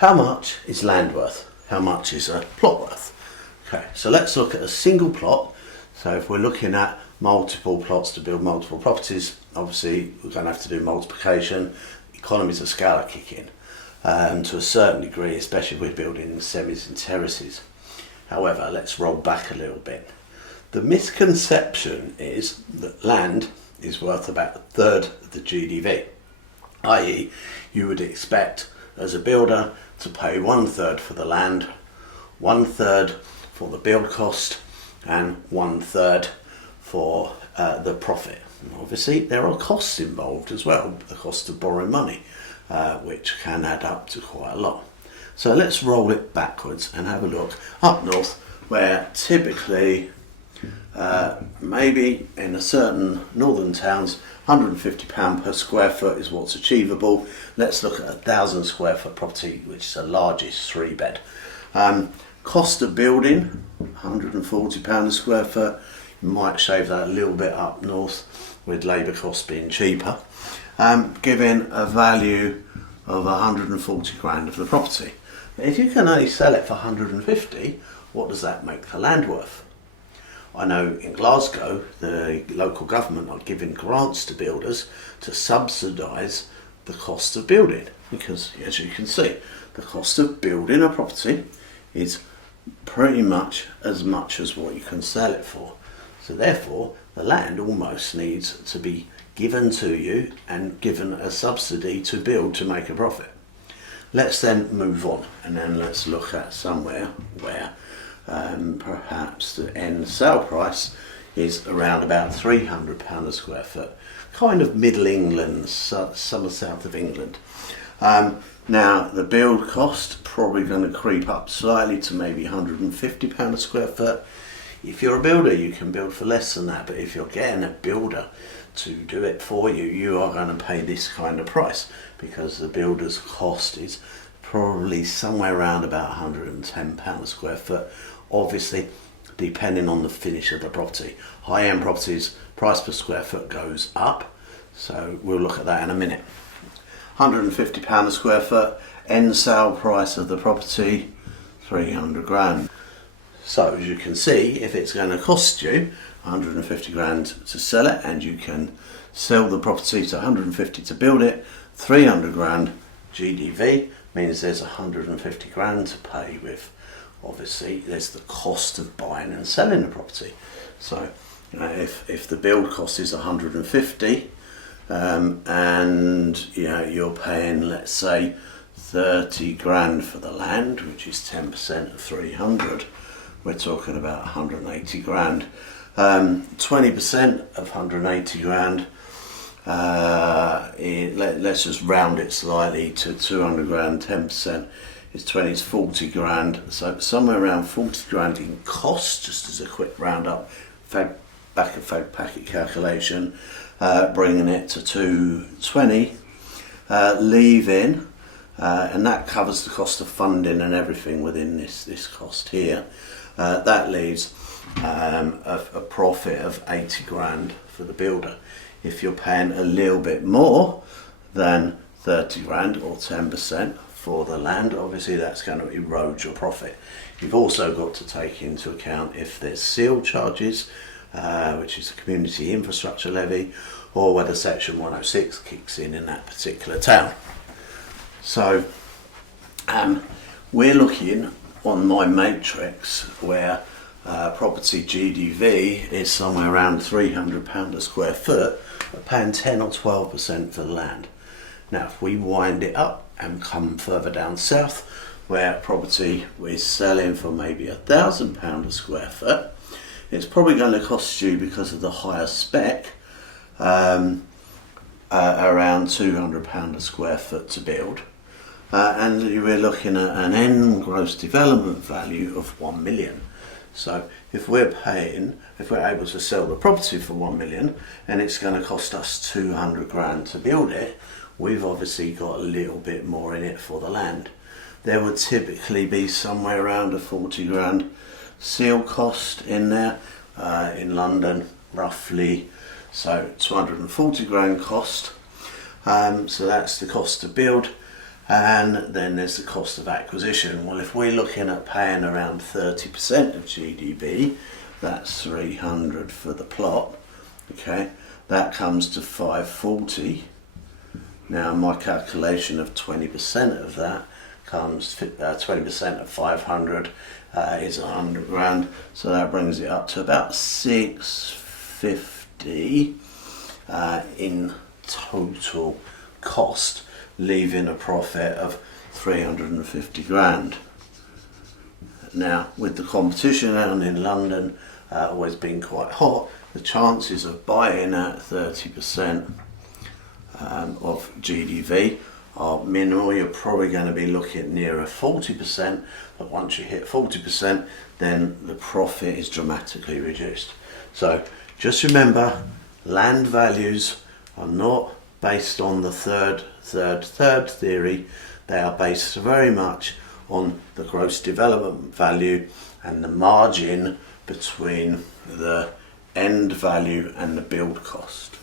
How much is land worth? How much is a plot worth? Okay, so let's look at a single plot. So if we're looking at multiple plots to build multiple properties, obviously we're going to have to do multiplication. Economies of scale are kicking to a certain degree, especially if we're building semis and terraces. However, let's roll back a little bit. The misconception is that land is worth about a third of the GDV, i.e. you would expect as a builder to pay 1/3 for the land, 1/3 for the build cost, and 1/3 for the profit. And obviously there are costs involved as well, the cost of borrowing money, which can add up to quite a lot. So let's roll it backwards and have a look up north, where typically maybe in a certain northern towns £150 per square foot is what's achievable. Let's look at a 1,000 square foot property, which is the largest 3-bed. Cost of building £140 a square foot. You might shave that a little bit up north with labour costs being cheaper, giving a value of 140 grand of the property. But if you can only sell it for 150, what does that make the land worth? I know in Glasgow the local government are giving grants to builders to subsidise the cost of building, because as you can see the cost of building a property is pretty much as what you can sell it for. So therefore the land almost needs to be given to you and given a subsidy to build to make a profit. Let's then move on, and then let's look at somewhere where perhaps the end sale price is around about £300 a square foot, kind of middle England, summer south of England. Now the build cost probably going to creep up slightly to maybe £150 a square foot. If you're a builder, you can build for less than that, but if you're getting a builder to do it for you, you are going to pay this kind of price, because the builder's cost is probably somewhere around about £110 a square foot, obviously depending on the finish of the property. High-end properties, price per square foot goes up, so we'll look at that in a minute. £150 a square foot, end sale price of the property 300 grand. So as you can see, if it's going to cost you 150 grand to sell it, and you can sell the property to 150 to build it, 300 grand GDV means there's 150 grand to pay with. Obviously there's the cost of buying and selling the property. So if the build cost is 150 and you're paying, let's say, 30 grand for the land, which is 10% of 300, we're talking about 180 grand. 20% of 180 grand, let's just round it slightly to 200 grand, 10% is 20, is 40 grand, so somewhere around 40 grand in cost, just as a quick round up, back of fag packet calculation, bringing it to 220, leaving, and that covers the cost of funding and everything within this cost here. That leaves a profit of 80 grand for the builder. If you're paying a little bit more than 30 grand or 10% for the land, obviously that's going to erode your profit. You've also got to take into account if there's seal charges, which is a community infrastructure levy, or whether section 106 kicks in that particular town. So we're looking on my matrix where property GDV is somewhere around £300 a square foot, but paying 10 or 12% for the land. Now if we wind it up and come further down south, where property is selling for maybe £1,000 a square foot, it's probably going to cost you, because of the higher spec, around £200 a square foot to build. And we're looking at an end gross development value of 1 million. So if we're able to sell the property for 1 million and it's going to cost us 200 grand to build it, we've obviously got a little bit more in it for the land. There would typically be somewhere around a 40 grand seal cost in there, in London roughly, so 240 grand cost. So that's the cost to build. And then there's the cost of acquisition. Well, if we're looking at paying around 30% of GDV, that's 300 for the plot. Okay, that comes to 540. Now my calculation of 20% of that comes 20% of 500 is 100 grand, so that brings it up to about 650 in total cost, leaving a profit of 350 grand. Now, with the competition down in London always being quite hot, the chances of buying at 30% of GDV are minimal. You're probably going to be looking nearer 40%, but once you hit 40%, then the profit is dramatically reduced. So just remember, land values are not based on the third theory. They are based very much on the gross development value and the margin between the end value and the build cost.